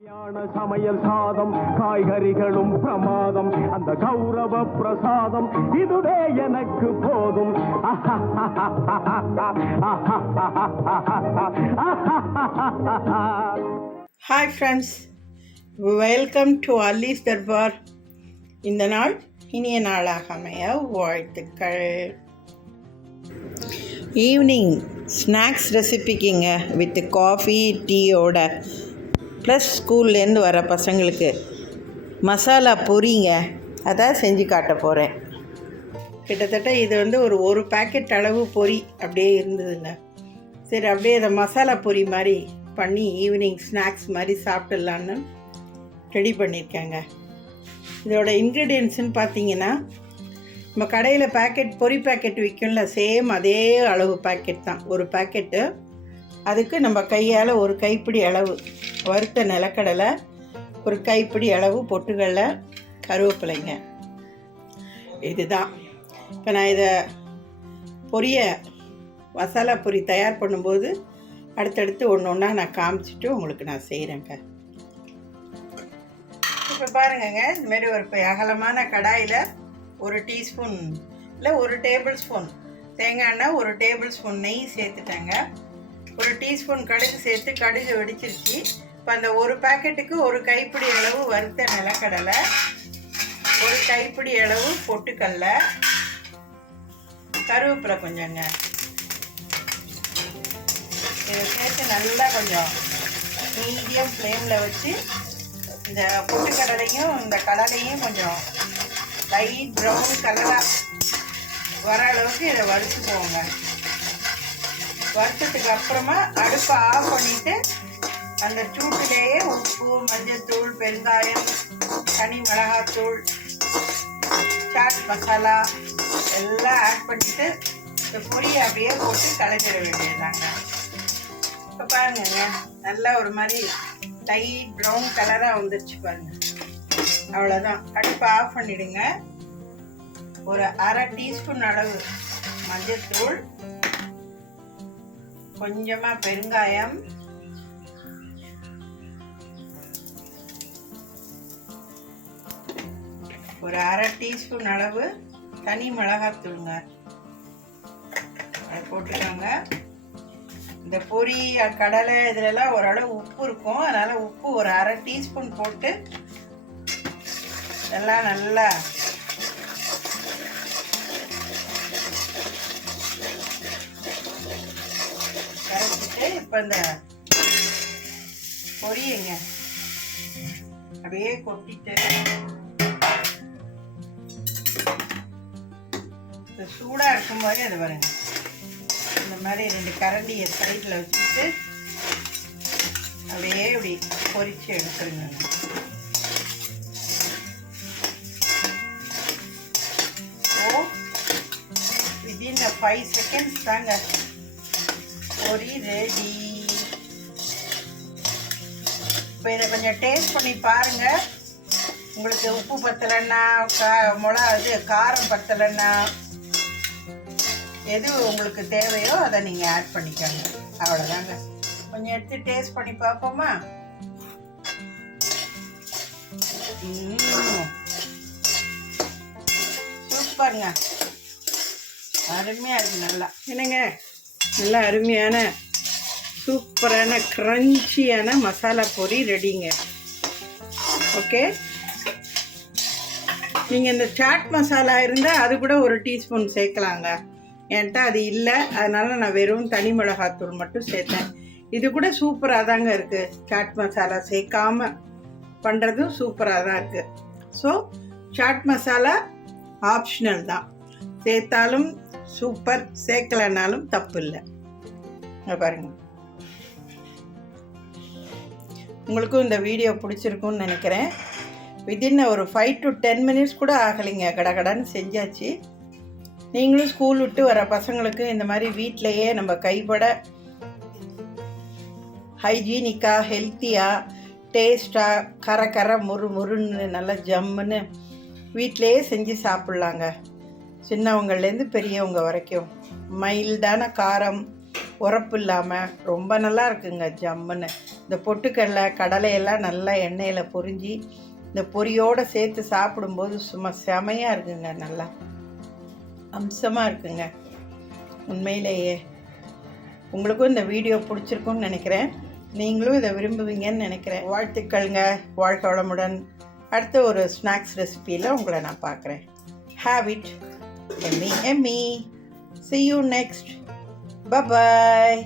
சமையல் சாதம் காய்கறிகளும் பிரமாதம் அந்த கௌரவ பிரசாதம் இதுவே எனக்கு போதும். Hi friends welcome to Alli's Darbar இந்த நாள் இனிய நாளாக அமைய வாழ்த்துக்கள். ஈவினிங் ஸ்நாக்ஸ் ரெசிபிக்குங்க வித் காஃபி டீயோட ப்ளஸ் ஸ்கூல்லேருந்து வர பசங்களுக்கு மசாலா பொரிங்க. அதான் செஞ்சு காட்ட போகிறேன் கிட்டத்தட்ட இது வந்து ஒரு ஒரு பேக்கெட் அளவு பொரி அப்படியே இருந்ததுங்க. சரி அப்படியே அதை மசாலா பொரி மாதிரி பண்ணி ஈவினிங் ஸ்நாக்ஸ் மாதிரி சாப்பிட்டுடலான்னு ரெடி பண்ணியிருக்கேங்க. இதோட இன்க்ரீடியன்ட்ஸ்னு பார்த்தீங்கன்னா நம்ம கடையில் பேக்கெட் பொரி பேக்கெட் விற்கும்ல சேம் அதே அளவு பேக்கெட் தான். ஒரு பேக்கெட்டு அதுக்கு நம்ம கையால் ஒரு கைப்பிடி அளவு வறுத்த நிலக்கடலை ஒரு கைப்பிடி அளவு பொட்டுக்கடலை கருவேப்பிலைங்க. இதுதான். இப்போ நான் இதை பொரிய மசாலா பொரி தயார் பண்ணும்போது அடுத்தடுத்து ஒன்று ஒன்றா நான் காமிச்சிட்டு உங்களுக்கு நான் செய்கிறேங்க இப்போ பாருங்கங்க இந்தமாரி ஒரு அகலமான கடாயில் ஒரு டீஸ்பூன் இல்லை ஒரு டேபிள் ஸ்பூன் தேங்காய் எண்ணெய் ஒரு டேபிள் ஸ்பூன் நெய் சேர்த்துட்டேங்க. ஒரு டீஸ்பூன் கடுகு சேர்த்து கடுகு வெடிச்சிருச்சு. இப்போ அந்த ஒரு பாக்கெட்டுக்கு ஒரு கைப்பிடி அளவு வறுத்த நிலக்கடலை ஒரு கைப்பிடி அளவு பொட்டுக்கடலை கருவேப்பிலை கொஞ்சங்க. இதை சேர்த்து நல்லா கொஞ்சம் மீடியம் ஃப்ளேமில் வச்சு இந்த பொட்டுக்கடலையும் இந்த கடலையும் கொஞ்சம் லைட் ப்ரௌன் கலராக வர அளவுக்கு இதை வறுத்துக்குவோங்க வறுத்ததுக்கு அப்புறமா அடுப்பை ஆஃப் பண்ணிவிட்டு அந்த சூட்டிலேயே உப்பு மஞ்சத்தூள் பெருங்காயம் தனி மிளகாத்தூள் சாட் மசாலா எல்லாம் ஆட் பண்ணிட்டு இந்த பொரியை அப்படியே போட்டு கலக்கிட வேண்டியதாங்க இப்போ பாருங்கங்க நல்லா ஒரு மாதிரி லைட் ப்ரௌன் கலராக வந்துருச்சு பாருங்க. அவ்வளோதான் அடுப்பை ஆஃப் பண்ணிடுங்க. ஒரு அரை டீஸ்பூன் அளவு மஞ்சத்தூள் கொஞ்சமாக பெருங்காயம் ஒரு அரை டீஸ்பூன் அளவு தனி மிளகாத்தூளுங்க அதை போட்டுக்கோங்க. இந்த பொரி கடலை இதுலலாம் ஓரளவு உப்பு இருக்கும். அதனால் உப்பு ஒரு அரை டீஸ்பூன் போட்டு எல்லாம் நல்லா கரைச்சிட்டு இப்போ இந்த பொரியுங்க. அப்படியே கொட்டிட்டு இது சூடாக இருக்கும்போதே அது பாருங்க. இந்த மாதிரி ரெண்டு கரண்டியை சைடில் வச்சுட்டு அப்படியே இப்படி பொறிச்சு எடுத்துருங்க. ஓ வித்தின் ஃபைவ் செகண்ட்ஸ் தாங்க. பொரி ரெடி இப்போ இதை கொஞ்சம் டேஸ்ட் பண்ணி பாருங்கள் உங்களுக்கு உப்பு பத்தலைன்னா கா மிளகா இது காரம் பத்தலைன்னா எது உங்களுக்கு தேவையோ அதை நீங்கள் ஆட் பண்ணிக்கோங்க. அவ்வளோதாங்க கொஞ்சம் எடுத்து டேஸ்ட் பண்ணி பார்ப்போமா? சூப்பருங்க. அருமையாக இருக்கு நல்லா. என்னங்க? நல்லா அருமையான சூப்பரான க்ரன்ச்சியான மசாலா பொரி ரெடிங்க ஓகே நீங்கள் இந்த சாட் மசாலா இருந்தால் அது கூட ஒரு டீஸ்பூன் சேர்க்கலாங்க. என்கிட்ட அது இல்லை. அதனால நான் வெறும் தனி மிளகாத்தூள் மட்டும் சேர்த்தேன். இது கூட சூப்பராக தாங்க இருக்குது சாட் மசாலா சேர்க்காம பண்ணுறதும் சூப்பராக தான் இருக்குது ஸோ சாட் மசாலா ஆப்ஷனல் தான். சேர்த்தாலும் சூப்பர் சேர்க்கலைனாலும் தப்பு இல்லை. பாருங்க. உங்களுக்கும் இந்த வீடியோ பிடிச்சிருக்கும்னு நினைக்கிறேன். வித்தின் ஒரு ஃபைவ் டு டென் மினிட்ஸ் கூட ஆகலைங்க. கடகடன்னு செஞ்சாச்சு. நீங்களும் ஸ்கூல் விட்டு வர பசங்களுக்கு இந்த மாதிரி வீட்டிலையே நம்ம கைப்பட ஹைஜீனிக்காக ஹெல்த்தியாக டேஸ்ட்டாக கர கர முறு முறுன்னு நல்லா ஜம்முன்னு வீட்டிலையே செஞ்சு சாப்பிட்லாங்க. சின்னவங்கள்லேருந்து பெரியவங்க வரைக்கும். மைல்டான காரம் உரப்பு இல்லாமல் ரொம்ப நல்லா இருக்குங்க ஜம்முன்னு. இந்த பொட்டுக்கடலை கடலையெல்லாம் நல்லா எண்ணெயில் பொரிஞ்சு இந்த பொரியோடு சேர்த்து சாப்பிடும்போது சும்மா செமையாக இருக்குங்க நல்லா. அம்சமாக இருக்குங்க. உண்மையிலேயே. உங்களுக்கும் இந்த வீடியோ பிடிச்சிருக்கும்னு நினைக்கிறேன். நீங்களும் இதை விரும்புவீங்கன்னு நினைக்கிறேன். வாழ்த்துக்கள்ங்க. வாழ்க வளமுடன். அடுத்த ஒரு ஸ்நாக்ஸ் ரெசிபியில் உங்களை நான் பார்க்குறேன். Have it Emmy Emmy see you next bye bye